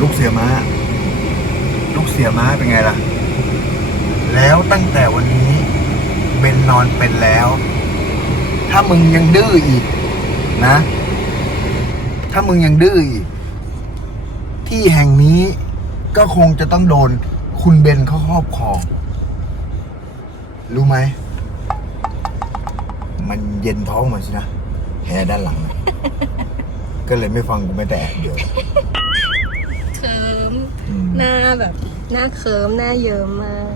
ลูกเสือม้า ลูกเสือม้าเป็นไงล่ะ แล้วตั้งแต่วันนี้เบนนอนเป็นแล้ว ถ้ามึงยังดื้ออีกนะ ถ้ามึงยังดื้ออีก ที่แห่งนี้ก็คงจะต้องโดนคุณเบนเขาครอบครอง รู้ไหม มันเย็นท้องมันสินะ แฮด้านหลังนะก็เลยไม่ฟังกูไม่แต่เดียวเคิมอืมหน้า แบบหน้าเคิมหน้าเยิ้มมาก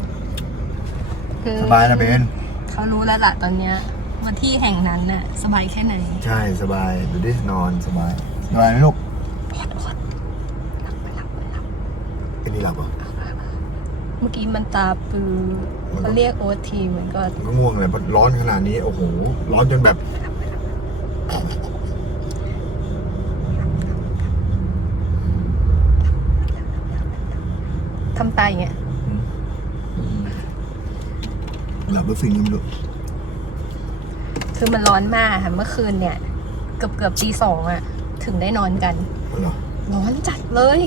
คือสบายนะเบนเขารู้แล้วล่ะตอนเนี้ยว่าที่แห่งนั้นน่ะ สบายแค่ไหนใช่สบายดูดินอนสบายสบายไหมลูกปอดปอดหลับไปหลับไปหลับไอ้นี่หลับเหรอเมื่อกี้มันตาปือมันก็เขาเรียกโอทีเหมือนก็มันก็ง่วงเลยมันร้อนขนาดนี้โอ้โหร้อนจนแบบทำตาอย่างเงี้ยหลับแล้วฟินยังไม่รู้คือมันร้อนมากค่ะเมื่อคืนเนี่ย เกือบเกือบตีสองอะถึงได้นอนกันเอาเหรอร้อนจัดเลย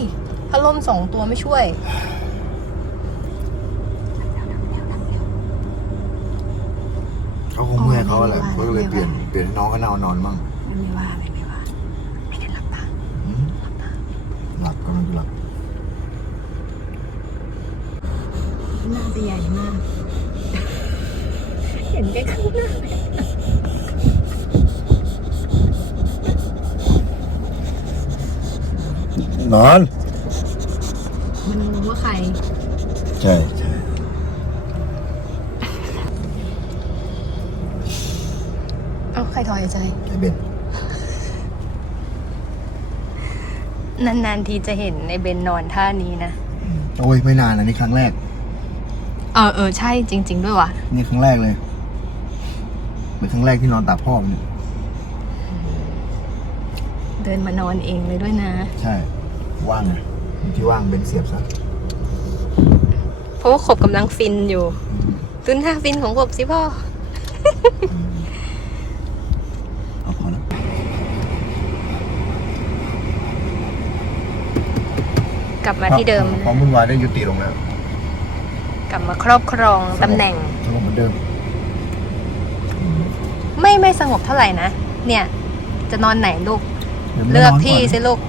พัดลมสองตัวไม่ช่วย เขาคงเมื่อยเขาแหละอ๋อเขาก็เลยเปลี่ยนเปลี่ยนให้น้องก็นอนนอนมั่งไม่ไม่ว่าอะไรไม่ว่าไม่ได้หลับตาอืมหลับก็ไม่เป็น ไรน่าจะใหญ่มาก เห็นแค่ข้างหน้านอน มันรู้ว่าใคร ใช่ใช่เอ้าใครถอยใจ ไอ้เบนนานๆทีจะเห็นในเบนนอนท่านี้นะอืมโอ้ย ไม่นานนะนี่ครั้งแรก เออเออใช่จริง ๆ ด้วยว่ะนี่ครั้งแรกเลยเป็นครั้งแรกที่นอนตากพ่อมันเนี่ยเดินมานอนเองเลยด้วยนะ ใช่ ว่างไงมีที่ว่างเบนเสียบซะเพราะว่าขบกำลังฟินอยู่ตุนท่าฟินของขบสิพ่อเอาพอแล้วกลับมาที่เดิม ความวุ่นวายได้ยุติลงแล้ว กลับมาครอบครองตำแหน่ง สงบเหมือนเดิมไม่ไม่สงบเท่าไหร่นะ เนี่ย จะนอนไหนลูก ดี๋ยวไม่เลือกนนที่นสิลูก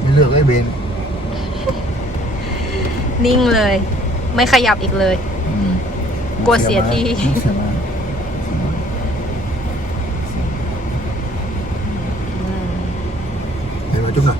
ไม่เลือกไอ้เบนนิ่งเลย ไม่ขยับอีกเลย อืมกลัวเสียที่ เสียมากเห็นไหมจุ๊บหน่อย